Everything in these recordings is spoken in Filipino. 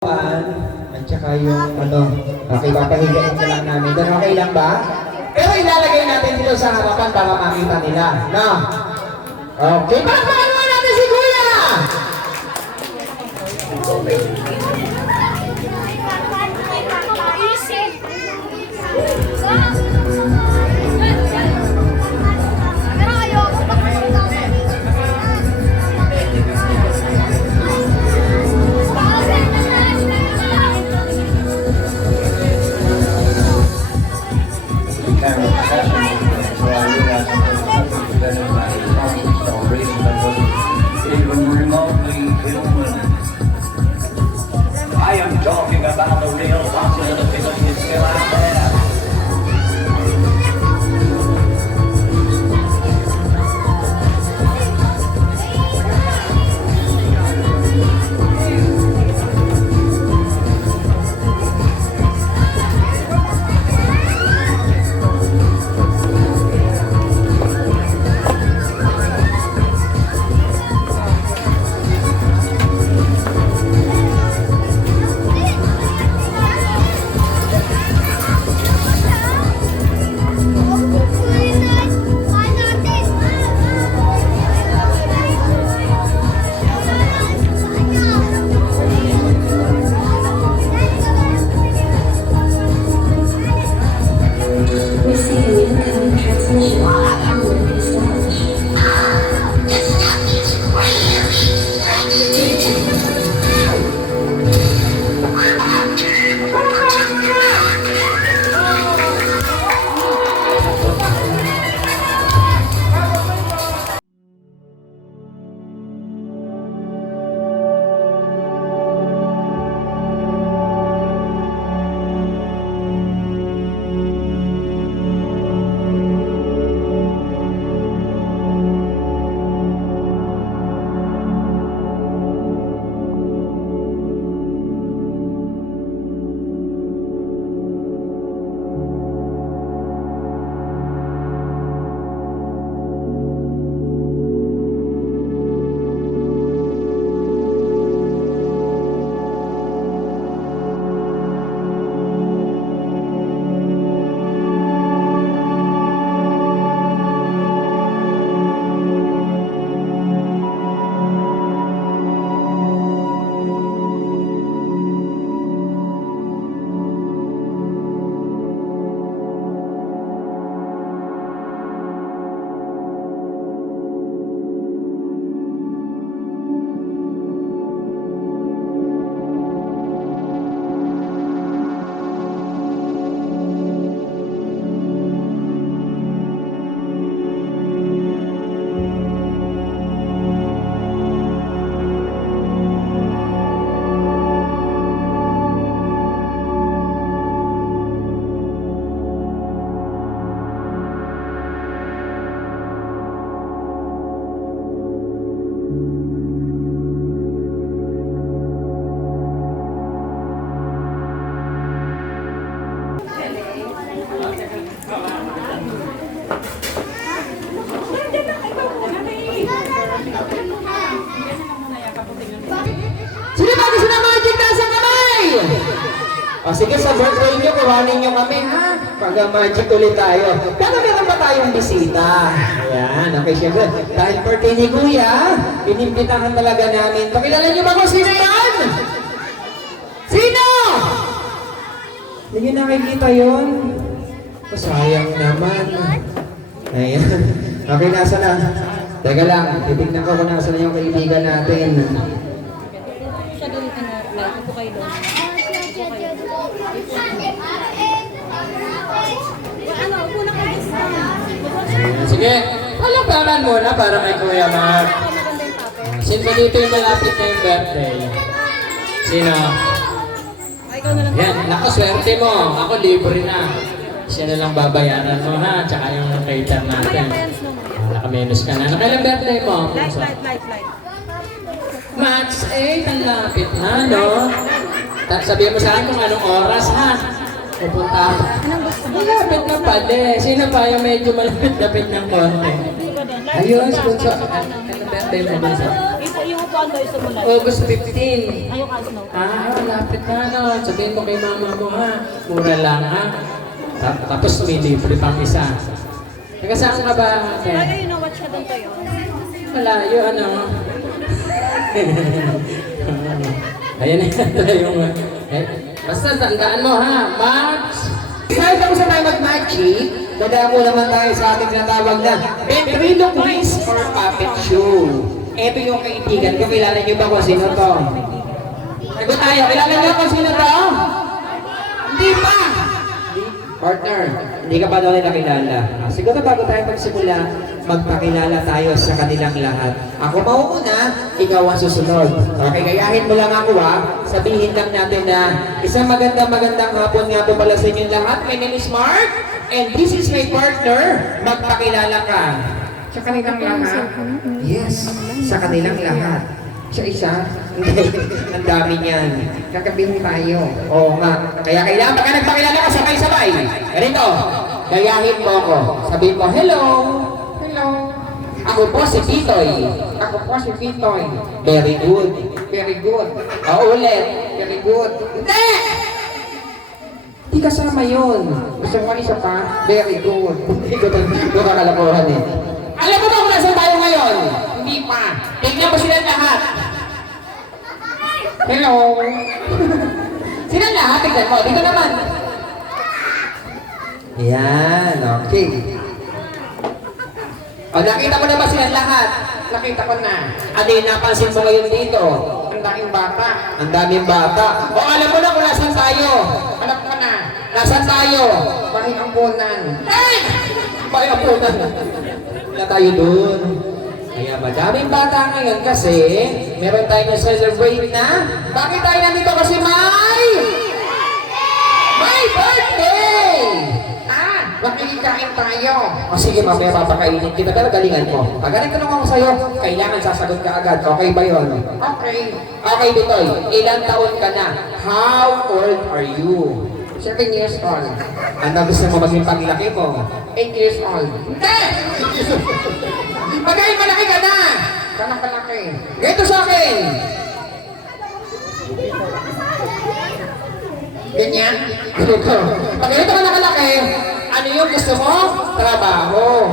At saka yung okay, papahigayin ka lang namin. Doon okay lang ba? Pero ilalagay natin dito sa harapan para makita nila. No? Okay, pakpakan mo natin si Kuya! I am talking about the real possibilities still out there. Sino ba gusto ng magic nasa kamay? O sige, sa birthday nyo, kuhanin nyo kami, ha? Pag-magic ulit tayo. Pero meron ba tayong bisita? Ayan, okay, syempre. Dahil birthday ni Kuya, inimbitahan talaga namin. Pakilala nyo ba kung sino yan? Sino? Hindi nyo nakikita yun? O, sayang naman. Ayan. Okay, nasa na? Teka lang, titignan ko kung nasa na yung kaibigan natin. Siya doon na live. Upo kayo doon. Ano, upo na kayo. Sige, palakpakan muna para may Kuya Mark. Maganda yung papel. Sino dito yung malapit na yung birthday? Sino? Ay, ikaw na lang. Yan, nakaswerte mo. Ako libre na. Siya na lang babayaran mo, ha? Tsaka yung cater natin. Nakamenos ka na. Nakailang birthday mo? Light. Match 8, ang lapit na, no? Tapos sabihin mo sa akin kung anong oras, ha? Pupunta ako. Anong gusto mo? Malapit na pala. Sino pa yung medyo malapit-lapit ng konti? Ayun, sponsor. Anong birthday mo ba? Yung upo saan tayo sumulat? August 15. Ayok as no. Lapit na no. Sabihin mo kay mama mo ha. Mura lang ha. Tapos may libre pang isa. Taga saan ka ba? Talaga you know what siya doon tayo? Malayo ano. Ayan yung... Basta tandaan mo ha. March. Kahit ako sa tayo mag-magic, dadaan mo naman tayo sa ating tinatawag na Ventrilo Quiz or Puppet Show. Ito yung kaibigan ko. Kilala niyo ba kung sino to? Sagot tayo. Kilala niyo kung sino to? Hindi pa! Partner, hindi ka pa daw nila kilala. Siguro bago tayo magsimula, magpakilala tayo sa kanilang lahat. Ako mauuna, ikaw ang susunod. Okay, gayahin mo lang ako ha. Sabihin lang natin na isang magandang hapon nga po pala sa inyong lahat. My name is Mark, and this is my partner. Magpakilala ka. Sa kanilang lahat? Yes, sa kanilang lahat. Isa-isa? Hindi. Ang dami niyan. Kakabihin tayo. Oo nga. Kaya kailangan pagka nagpakilala ka, sabay-sabay. Ganito. Gayahin mo ako. Sabihin mo, hello. Hello. Ako po si Titoy. Ako po si Titoy. Very good. Very good. Ulit. Very good. Hindi! Di kasama yun. Gusto mo isa pa? Very good. Hindi ko kakalakuhan eh. Alam mo ba kung nasan tayo ngayon? Hindi pa. Tignan mo sila lahat. Hello. Sila lahat, tignan mo. Dito naman. Yan, okay. O, nakita mo na ba sila lahat? Nakita ko na. Ano yung napansin mo ngayon dito? Ang daming bata. Ang daming bata. O, alam mo na kung nasan tayo. Alam ko na. Nasan tayo? Bahay ang punan. Eh! Bahay ang punan. Na tayo dun. Kaya madaming bata ngayon kasi meron tayong celebrate na. Bakit tayo nandito kasi may birthday! Makikikain tayo. O sige, mamaya papakainin kita. Pero galingan mo. Pag ganito lang ako sa'yo, kailangan sasagot ka agad. Okay ba yun? Okay. Okay, Bitoy. Ilang taon ka na? How old are you? 7 years old. Ano gusto mo maging paglaki mo? 8 years old. Hindi! Magaling malaki ka na! Ganang kalaki. Ganito sa akin! Ganyan? Ganito. Pag ganito ka na kalaki, ano yung gusto mo? Trabaho.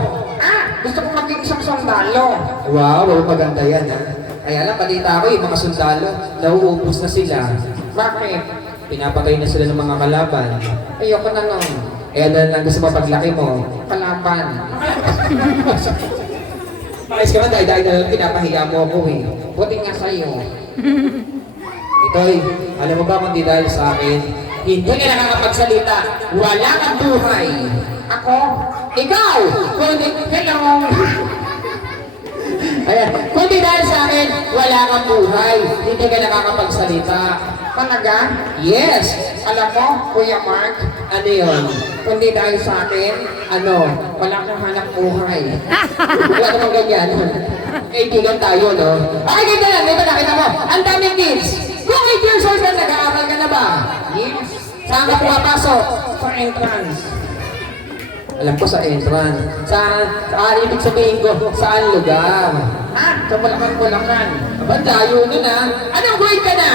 Gusto ko maging isang sundalo. Wow, maganda yan ha. Kaya lang, balita ko yung mga sundalo, nauubos na sila. Bakit? Pinapatay na sila ng mga kalaban. Ayoko na nun. Eh, ano lang gusto mo paglaki mo? Kalaban. Maayos ka man, dahil na lang pinapahiya mo ako eh. Buti nga sa'yo. Itoy, alam mo ba kung di dahil sa akin, hindi ka nakakapagsalita, wala kang buhay. Ako? Ikaw! Kundi, hello! Ayan, kundi dahil sa akin, wala kang buhay, hindi ka nakakapagsalita. Talaga? Yes! Alam mo, Kuya Mark, ano yun? Kundi dahil sa akin, ano? Wala kang hanap buhay. Wala namang ganyan. Kaibigan tayo, no? Ay, ganda lang, di ba nakita mo? Ang daming kids! Kung 8 years old ka, nag-aaral ka na ba? Yes. Saan ka pumapasok? Sa entrance. Alam ko sa entrance. Ibig sabihin ko, saan lugar? Sa Bulacan. Abang layo nun ha. Anong grade ka na?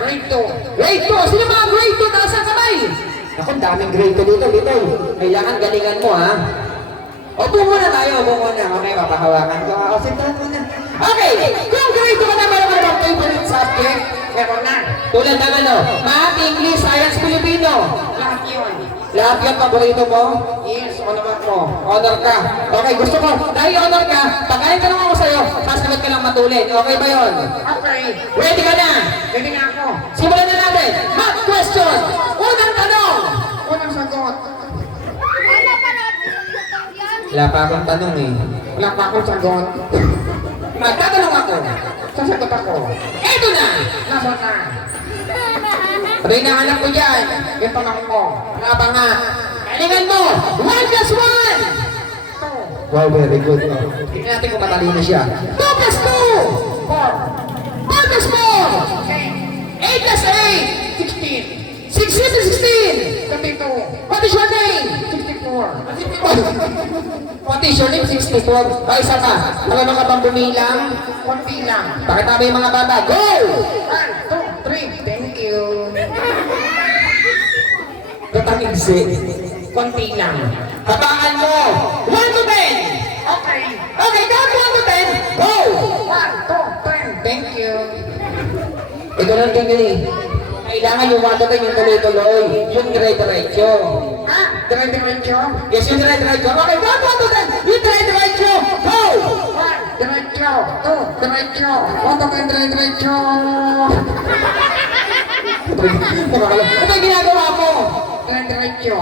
Grade 2. Grade 2? Sino mga grade 2? Taas ang kamay. Ako, daming grade 2 dito. Kailangan galingan mo ha. Upo muna tayo, upo muna. Okay, papahawakan ko. O, sintahan muna. Okay, kung grade 2 ka na, meron ka na favorite subject? Meron na. Tulad ng ano? Math, English, Science, Filipino. Lahat yun. Lahat yung paborito mo? Yes, honor mo. Honor ka. Okay, gusto ko. Dahil honor ka, pagkain ka lang ako sa'yo, sasagot ka lang matulid. Okay ba yun? Okay. Ready ka na? Ready na ako. Simulan na natin. Math question. Unang tanong. Unang sagot. Wala pa akong tanong eh. Wala pa akong sagot. Magtatanong ako. Sasagot ako. Eto na! Nasaan na? Ano yung nahanap ko dyan? Yung tanong ko. Wala pa nga. Kalingan mo! 1 plus 1! Wow, very good. Tignan natin kung matalino siya. 2 plus 2! 4. 4 plus 4! 8 plus 8! 16. 16 plus 16! 32. What is your name? 64. What is your name? 64. O, isa pa. Marunong ka bang bumilang? Konti lang. Pakita mo yung mga bata. Go! 1, 2, 3. Thank you. Tatangigsi. Konti lang. Habangan mo. 1 to 10. Okay. Okay, count 1 to 10. Go! 1, 2, 3. Thank you. Ito lang din eh. Kailangan yung 1 to 10 yung tuloy-tuloy. Yung dire-diretso. Ah, dire-diretso. Yes, yung dire-diretso. Okay, count 1 to 10. Yung dire-diretso. Go! 1, diretso. 2, diretso. 1, 2, 3, diretso. Ano ba ginagawa mo? Dire-diretso.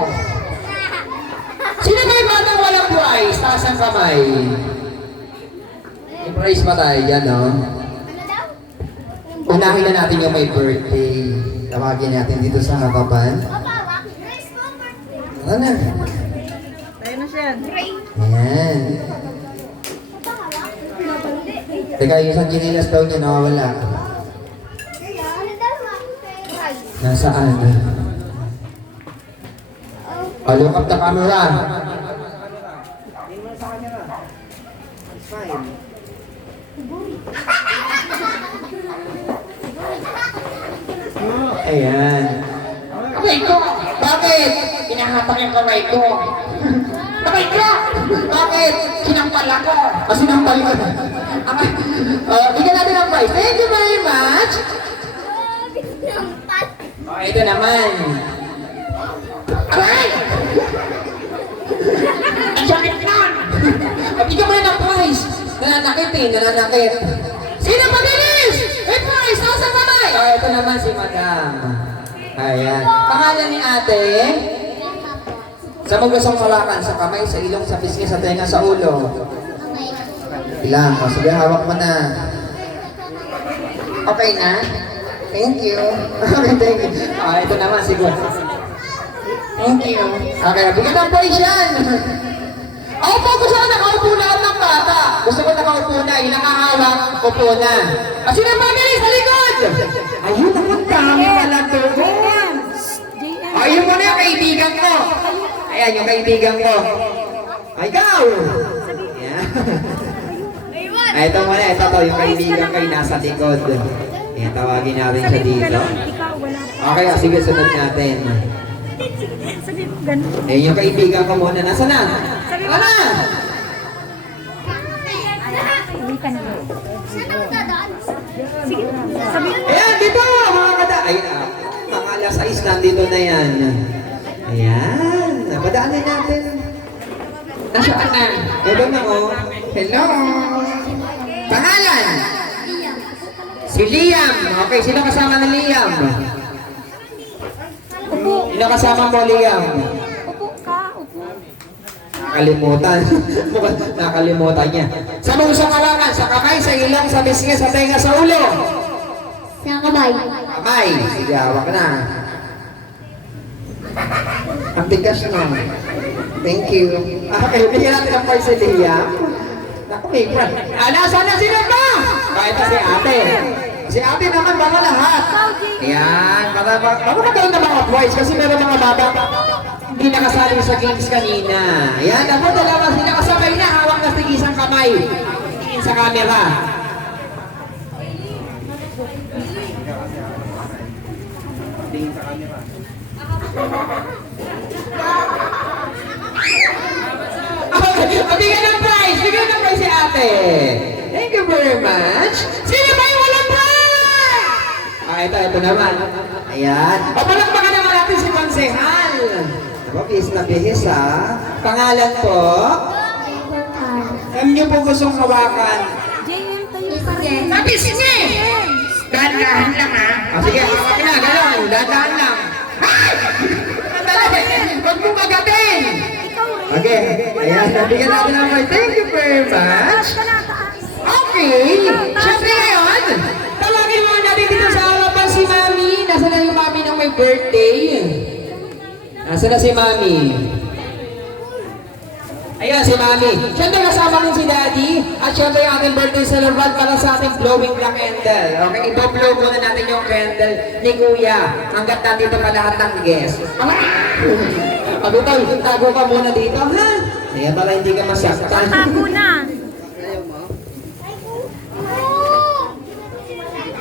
Sino ba yung batang walang prize? Taas ang kamay. May prize pa tayo dyan, no? Unahin na natin yung may birthday. Tawagin natin dito sa harapan. Ano na? Tayo na siya. Ayan. Teka, yung isang ginilas daw niya nakawala. Nasaan? Oh, look up the camera. Ayan. Kamay ko. Bakit? Hinahatak yung kamay ko. Kamay ko. Bakit? Sinampal ako. Kasi nang balik ka. Bigyan natin ang prize. Thank you very much. Ito naman. Aray! Ang sakit nun! Bigyan mo na ng prize. Nananakit eh, nananakit. Sino mabilis? May prize, nasa kamay. Ito naman si Madam. Ayan. Pangalan ni ate? Sa maglasong kalakan, sa kamay, sa ilong, sa pisngi, sa tenga, sa ulo. Ilang. O, sige, hawak mo na. Okay na? Thank you. Okay, thank you. Ito naman, siguro. Thank you. Okay, bigyan ng prize yan. Ako po, gusto ko nakaupo na ako ng bata. Gusto ko nakaupo na, yung nakahawak, upo na. At sino ang mabilis sa likod? Ayun, naman dami pala doon. Ayun mo na yung kaibigan ko. Ayan, yung kaibigan ko. Ay, ikaw! Ayan. Ay, ito muna, ito to, yung kaibigan ko yung nasa likod. Ayan, tawagin natin siya dito. Ikaw, wala pa. Okay, sige, sunod natin. Sabi mo ganun. Eh, yung kaibigan ko muna, nasa na? Ano na? Sabitan mo. Sige, sabi mo. Ayan, dito, mga kada. Ay, mga alas 6, nandito na yan. Ayan, napadaanin natin. Nasaan na? Ito na, oh. Hello? Pangalan? Si Liam. Okay, sino kasama ni Liam? Sino kasama mo, Liam? Upo ka, upo. Nakalimutan. Mukhang nakalimutan niya. Sa mga hawakan, sa kamay, sa ilong, sa bisngi, sa tenga, sa ulo. Sa kamay. Kamay. Sige, hawak na. Ang tigas na. Thank you. Okay, bigyan natin ang prize si Liam. Naku, may prize. Nasaan na sila ba? Ito si ate. Si ate naman, baka lahat. Ayan, baka magkaroon ng mga prize kasi meron mga bata hindi nakasali sa games kanina. Ayan, ako dalawa sila kasabay na, hawak na sa isang kamay. Tingin sa camera. Bigyan ng prize! Bigyan ng prize si ate! Thank you very much! Sino ba yung walang prize? Ito naman. Ayan. O, palakpakan naman natin si Konsehal. Ako, bihis na bihis ha. Pangalan po? Alam niyo po gustong hawakan. JM, tayo pa rin. Mabis niya! Dahan-dahan lang ha. Sige, hawak na. Ganon. Dadaan lang. Ay! Andali! Huwag mo kagatin! Ikaw rin. Okay. Ayan. Nabigyan natin ang prize. Thank you very much. Okay. Siyempre ngayon, tawagin mo natin dito sa harapan si Mami. Nasaan na yung Mami ng may birthday? Nasaan na si Mami? Ayan si Mami. Siyempre kasama rin si Daddy. At siyempre yung ating birthday celebrant para sa ating blowing the candle. Okay, i-blow muna natin yung candle ni Kuya. Hanggat nandito pa lahat ng guests. Abitol, tago ka muna dito, ha? Kaya para hindi ka masaktan. Tago na.